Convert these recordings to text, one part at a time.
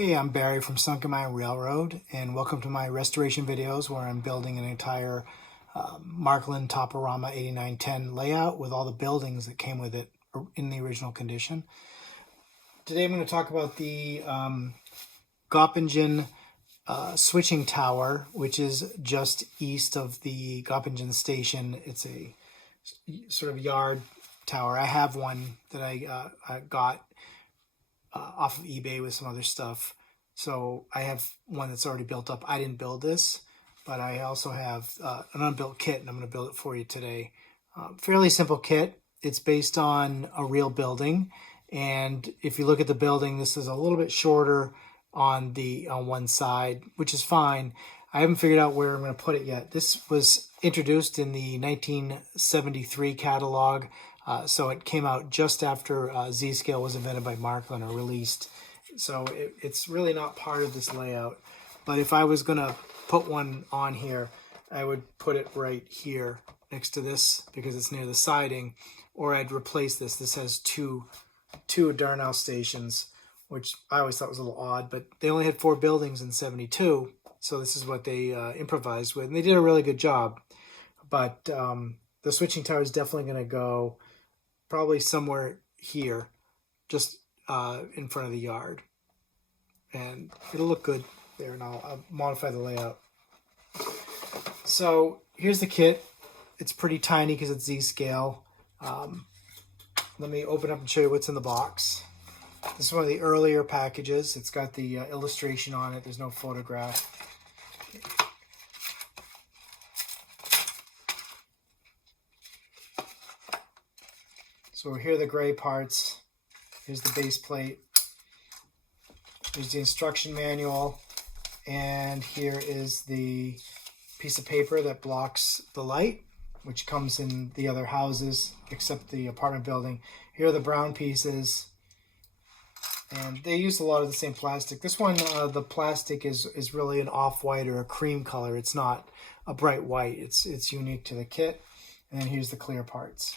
Hey, I'm Barry from Sunken Mine Railroad, and welcome to my restoration videos where I'm building an entire Märklin Toporama 8910 layout with all the buildings that came with it in the original condition. Today I'm going to talk about the Göppingen switching tower, which is just east of the Göppingen station. It's a sort of yard tower. I have one that I got off of eBay with some other stuff. So I have one that's already built up. I didn't build this, but I also have an unbuilt kit, and I'm going to build it for you today. Fairly simple kit. It's based on a real building, and if you look at the building, this is a little bit shorter on one side, which is fine. I haven't figured out where I'm going to put it yet. This was introduced in the 1973 catalog. So it came out just after Z-Scale was invented by Märklin or released. So it's really not part of this layout. But if I was going to put one on here, I would put it right here next to this because it's near the siding. Or I'd replace this. This has two Darnall stations, which I always thought was a little odd. But they only had 4 buildings in 72. So this is what they improvised with. And they did a really good job. But the switching tower is definitely going to go probably somewhere here, just in front of the yard. And it'll look good there, and I'll modify the layout. So here's the kit. It's pretty tiny because it's Z-Scale. Let me open up and show you what's in the box. This is one of the earlier packages. It's got the illustration on it. There's no photograph. So here are the gray parts. Here's the base plate. Here's the instruction manual. And here is the piece of paper that blocks the light, which comes in the other houses except the apartment building. Here are the brown pieces. And they use a lot of the same plastic. This one, the plastic is really an off-white or a cream color. It's not a bright white. It's unique to the kit. And then here's the clear parts.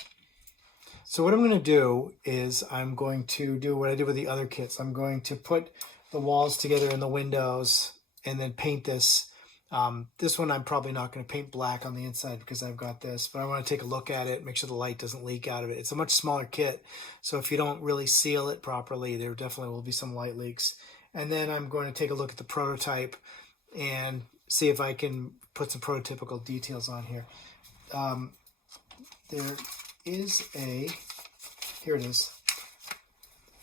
So what I'm going to do is I'm going to do what I did with the other kits. I'm going to put the walls together in the windows and then paint this. This one I'm probably not going to paint black on the inside because I've got this, but I want to take a look at it, make sure the light doesn't leak out of it. It's a much smaller kit, so if you don't really seal it properly, there definitely will be some light leaks. And then I'm going to take a look at the prototype and see if I can put some prototypical details on here. There is here it is.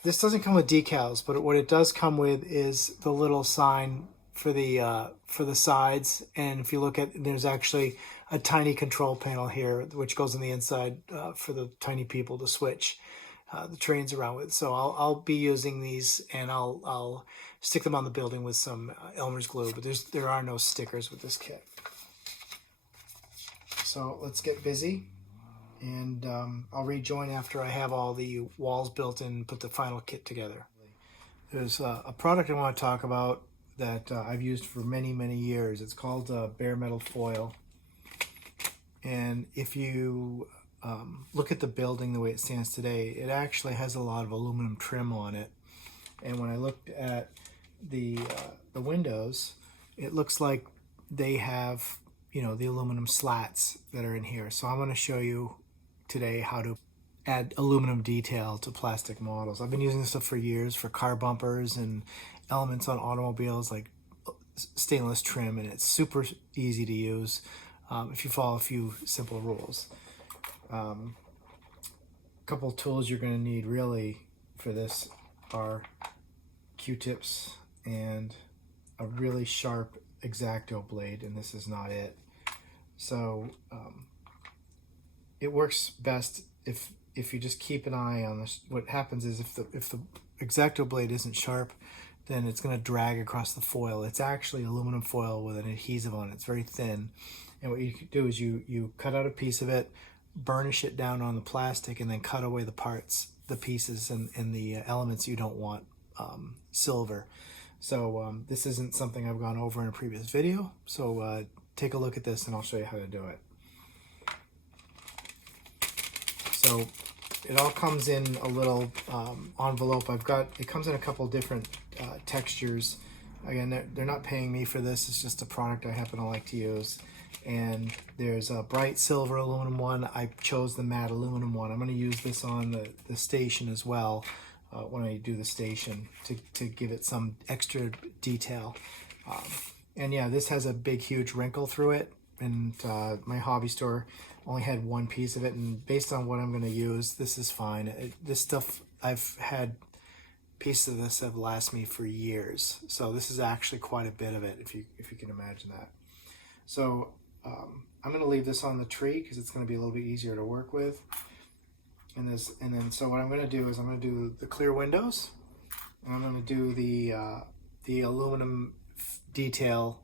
This doesn't come with decals, but what it does come with is the little sign for the sides. And if you look at, there's actually a tiny control panel here, which goes on the inside for the tiny people to switch the trains around with. So I'll be using these, and I'll stick them on the building with some Elmer's glue, but there are no stickers with this kit. So let's get busy. And I'll rejoin after I have all the walls built in and put the final kit together. There's a product I want to talk about that I've used for many, many years. It's called bare metal foil. And if you look at the building the way it stands today, it actually has a lot of aluminum trim on it. And when I looked at the windows, it looks like they have, you know, the aluminum slats that are in here. So I'm going to show you today how to add aluminum detail to plastic models. I've been using this stuff for years for car bumpers and elements on automobiles like stainless trim, and it's super easy to use if you follow a few simple rules. A couple tools you're going to need really for this are Q-tips and a really sharp X-Acto blade, and this is not it. So it works best if you just keep an eye on this. What happens is if the X-Acto blade isn't sharp, then it's going to drag across the foil. It's actually aluminum foil with an adhesive on it. It's very thin. And what you do is you cut out a piece of it, burnish it down on the plastic, and then cut away the parts, the pieces, and the elements you don't want silver. So this isn't something I've gone over in a previous video. So take a look at this and I'll show you how to do it. So it all comes in a little envelope. It comes in a couple different textures. Again, they're not paying me for this. It's just a product I happen to like to use. And there's a bright silver aluminum one. I chose the matte aluminum one. I'm going to use this on the station as well when I do the station to give it some extra detail. And yeah, this has a big, huge wrinkle through it. And my hobby store only had one piece of it. And based on what I'm going to use, this is fine. This stuff, I've had pieces of this have lasted me for years. So this is actually quite a bit of it, if you can imagine that. So I'm going to leave this on the tree because it's going to be a little bit easier to work with. And so what I'm going to do is I'm going to do the clear windows, and I'm going to do the aluminum detail.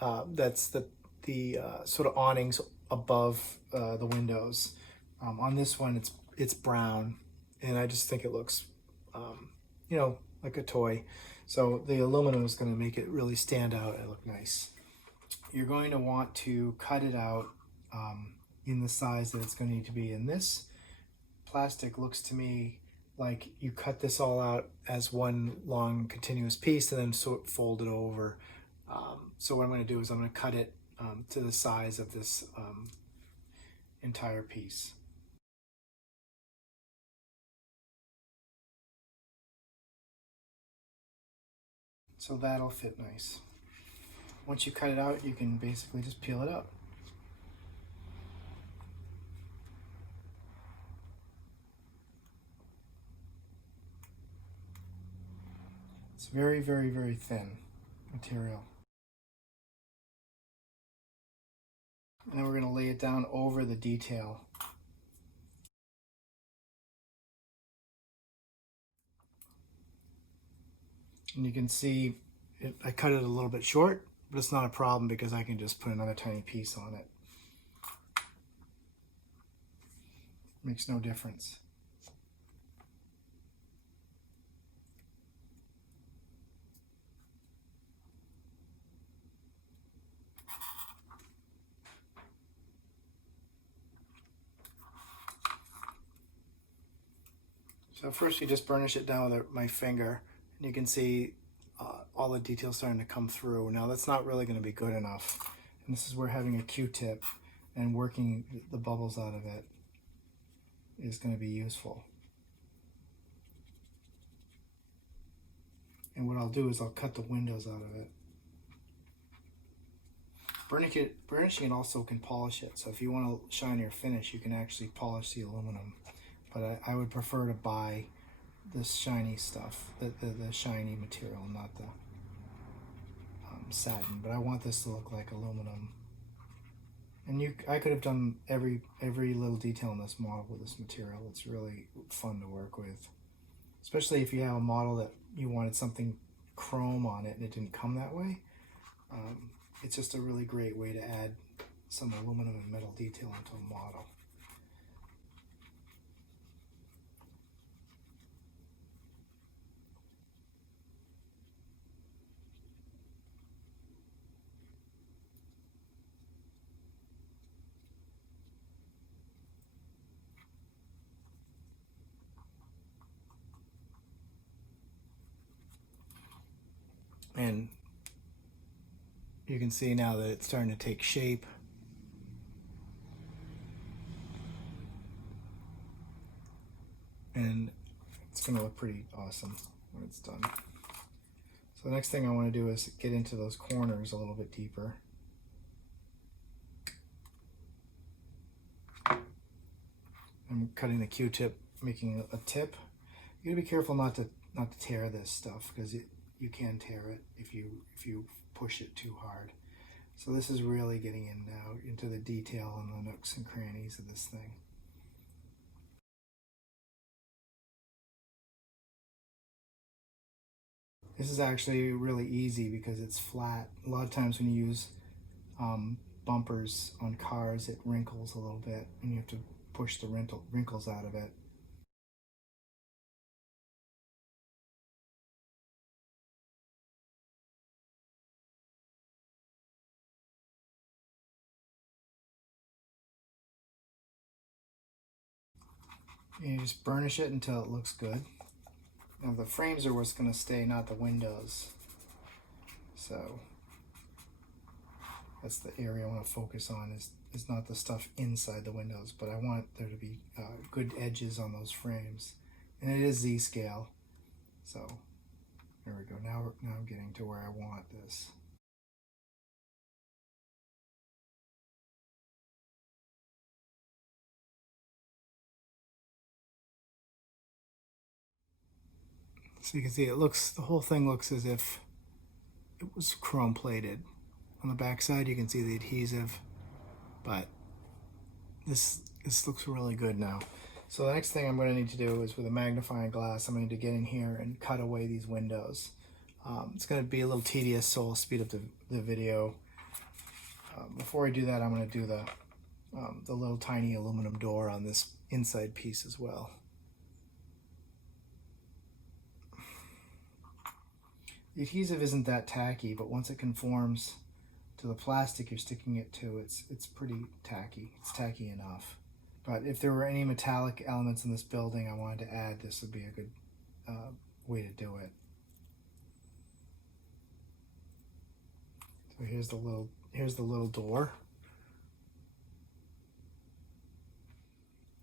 That's the sort of awnings above the windows. On this one, it's brown, and I just think it looks, like a toy. So the aluminum is going to make it really stand out and look nice. You're going to want to cut it out in the size that it's going to need to be. And this plastic looks to me like you cut this all out as one long continuous piece and then fold it over. So what I'm going to do is I'm going to cut it to the size of this entire piece. So that'll fit nice. Once you cut it out, you can basically just peel it up. It's very, very, very thin material. And then we're going to lay it down over the detail. And you can see I cut it a little bit short, but it's not a problem because I can just put another tiny piece on it. Makes no difference. So first you just burnish it down with my finger, and you can see all the details starting to come through. Now that's not really going to be good enough, and this is where having a Q-tip and working the bubbles out of it is going to be useful. And what I'll do is I'll cut the windows out of it. Burnishing it also can polish it, so if you want a shinier finish, you can actually polish the aluminum. But I would prefer to buy this shiny stuff, the shiny material, not the satin. But I want this to look like aluminum. And I could have done every little detail in this model with this material. It's really fun to work with, especially if you have a model that you wanted something chrome on it and it didn't come that way. It's just a really great way to add some aluminum and metal detail into a model. And you can see now that it's starting to take shape. And it's going to look pretty awesome when it's done. So the next thing I want to do is get into those corners a little bit deeper. I'm cutting the Q-tip, making a tip. You gotta be careful not to tear this stuff, because you can tear it if you push it too hard. So this is really getting in now into the detail and the nooks and crannies of this thing. This is actually really easy because it's flat. A lot of times when you use bumpers on cars, it wrinkles a little bit and you have to push the wrinkles out of it. You just burnish it until it looks good. Now the frames are what's going to stay, not the windows. So that's the area I want to focus on, is not the stuff inside the windows, but I want there to be good edges on those frames. And it is Z-scale. So there we go. Now I'm getting to where I want this. So you can see the whole thing looks as if it was chrome plated. On the back side you can see the adhesive, but this looks really good now. So the next thing I'm going to need to do is, with a magnifying glass, I'm going to need to get in here and cut away these windows. It's going to be a little tedious, so I'll speed up the video. Before I do that, I'm going to do the little tiny aluminum door on this inside piece as well. The adhesive isn't that tacky, but once it conforms to the plastic you're sticking it to, it's pretty tacky. It's tacky enough. But if there were any metallic elements in this building I wanted to add, this would be a good way to do it. So here's the little door.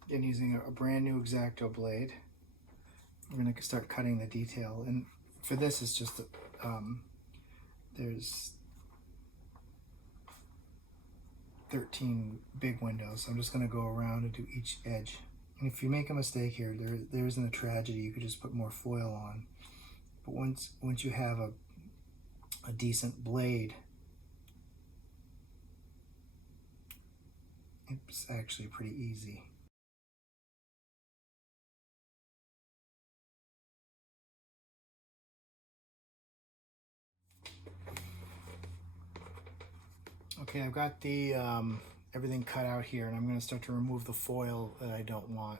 Again, using a brand new X-Acto blade, we're going to start cutting the detail. And for this, it's just there's 13 big windows. I'm just going to go around and do each edge. And if you make a mistake here, there isn't a tragedy. You could just put more foil on. But once you have a decent blade, it's actually pretty easy. Okay, I've got the everything cut out here, and I'm going to start to remove the foil that I don't want.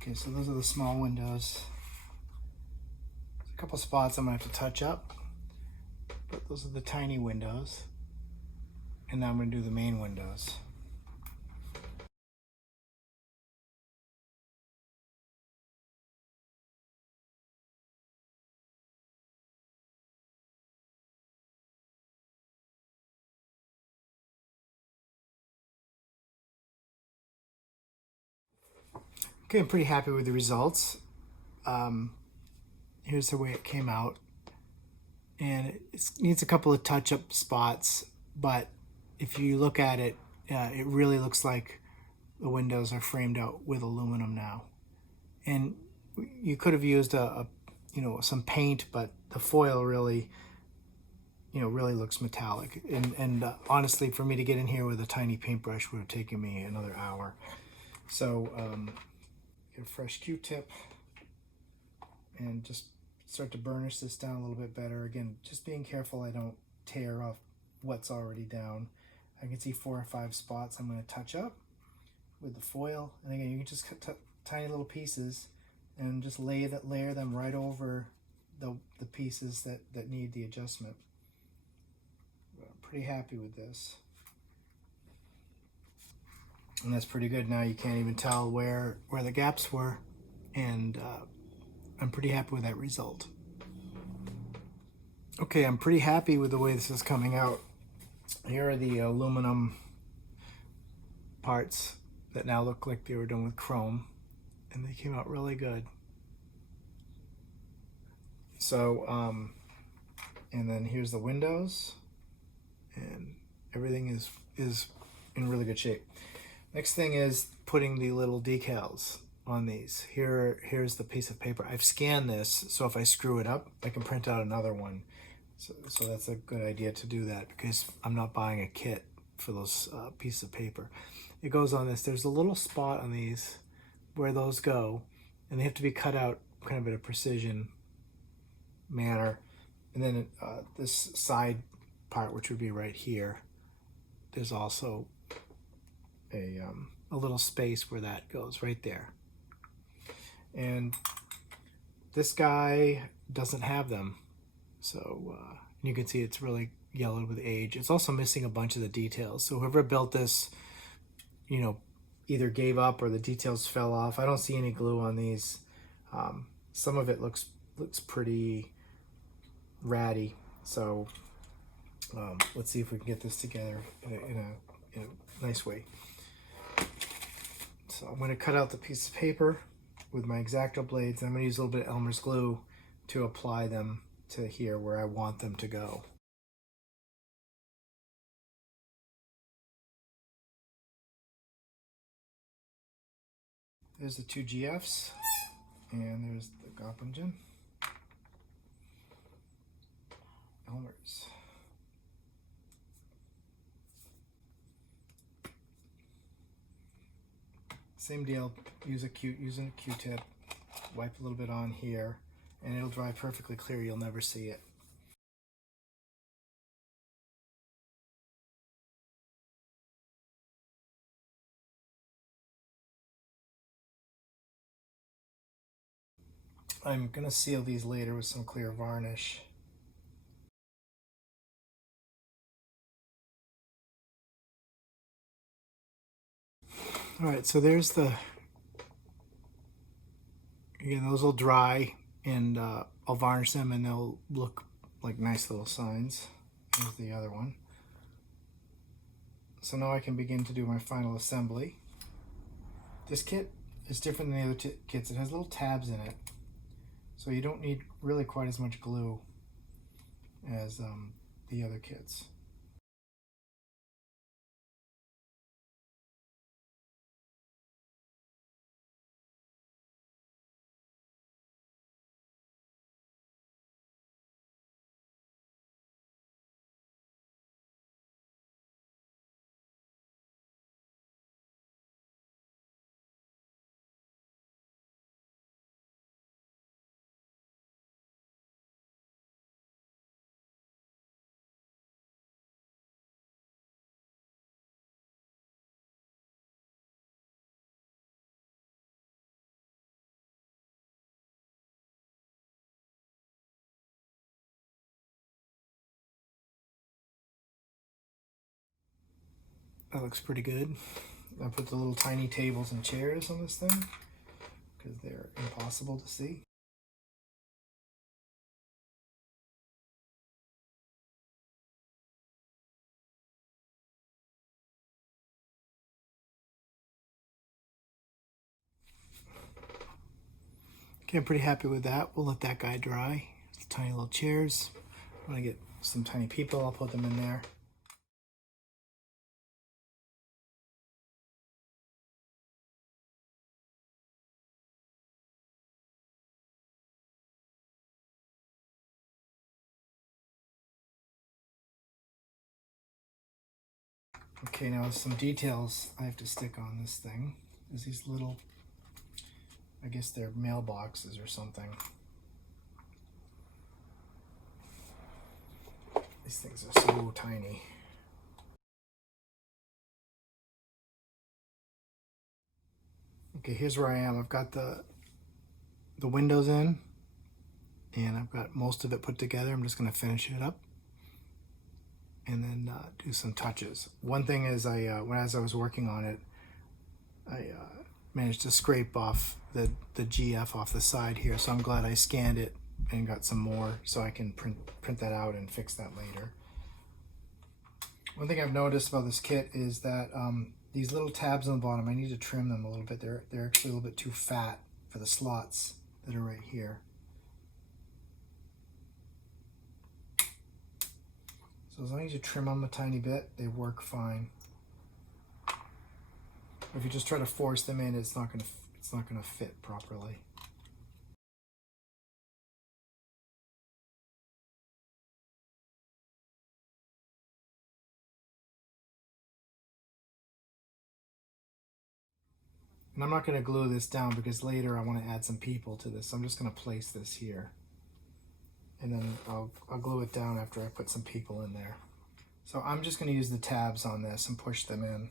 Okay, so those are the small windows. There's a couple spots I'm going to have to touch up, but those are the tiny windows. And now I'm going to do the main windows. Okay, I'm pretty happy with the results. Here's the way it came out. And it needs a couple of touch-up spots, but if you look at it, it really looks like the windows are framed out with aluminum now. And you could have used some paint, but the foil really looks metallic. And honestly, for me to get in here with a tiny paintbrush would have taken me another hour. So get a fresh Q-tip and just start to burnish this down a little bit better. Again, just being careful I don't tear off what's already down. I can see 4 or 5 spots I'm going to touch up with the foil. And again, you can just cut tiny little pieces and just layer them right over the pieces that need the adjustment. I'm pretty happy with this. And that's pretty good. Now you can't even tell where the gaps were, and I'm pretty happy with that result. Okay, I'm pretty happy with the way this is coming out. Here are the aluminum parts that now look like they were done with chrome, and they came out really good. So, and then here's the windows, and everything is in really good shape. Next thing is putting the little decals on these. Here's the piece of paper. I've scanned this, so if I screw it up, I can print out another one. So that's a good idea to do that, because I'm not buying a kit for those pieces of paper. It goes on this. There's a little spot on these where those go, and they have to be cut out kind of at a precision manner. And then this side part, which would be right here, there's also a little space where that goes right there. And this guy doesn't have them. So you can see it's really yellowed with age. It's also missing a bunch of the details. So whoever built this, you know, either gave up or the details fell off. I don't see any glue on these. Some of it looks pretty ratty. So let's see if we can get this together in a nice way. So I'm going to cut out the piece of paper with my X-Acto blades, and I'm going to use a little bit of Elmer's glue to apply them to here where I want them to go. There's the two GFs, and there's the Goppingen. Elmer's. Same deal, using a Q-tip, wipe a little bit on here, and it'll dry perfectly clear. You'll never see it. I'm going to seal these later with some clear varnish. Alright, so there's the, again, those will dry, and I'll varnish them and they'll look like nice little signs. Here's the other one. So now I can begin to do my final assembly. This kit is different than the other kits. It has little tabs in it, so you don't need really quite as much glue as the other kits. That looks pretty good. I put the little tiny tables and chairs on this thing because they're impossible to see. Okay, I'm pretty happy with that. We'll let that guy dry. The tiny little chairs. When I get some tiny people, I'll put them in there. Okay, now some details I have to stick on this thing. There's these little, I guess they're mailboxes or something. These things are so tiny. Okay, here's where I am. I've got the windows in, and I've got most of it put together. I'm just going to finish it up and then do some touches. One thing is, as I was working on it, I managed to scrape off the GF off the side here, so I'm glad I scanned it and got some more so I can print that out and fix that later. One thing I've noticed about this kit is that these little tabs on the bottom, I need to trim them a little bit. They're actually a little bit too fat for the slots that are right here. So as long as you trim them a tiny bit, they work fine. If you just try to force them in, it's not gonna fit properly. And I'm not going to glue this down because later I want to add some people to this. So I'm just going to place this here. And then I'll glue it down after I put some people in there. So I'm just going to use the tabs on this and push them in.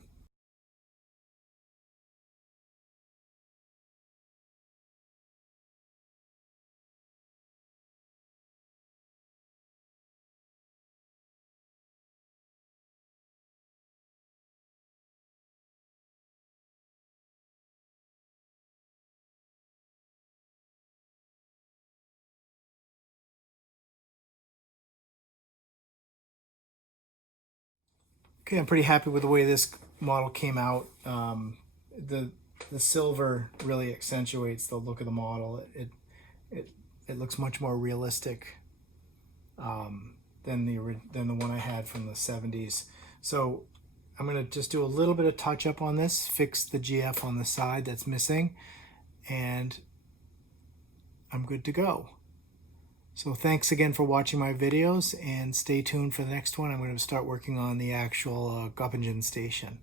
Okay, I'm pretty happy with the way this model came out. The silver really accentuates the look of the model. It looks much more realistic than the one I had from the 70s. So I'm going to just do a little bit of touch up on this, fix the GF on the side that's missing, and I'm good to go. So thanks again for watching my videos, and stay tuned for the next one. I'm going to start working on the actual Göppingen station.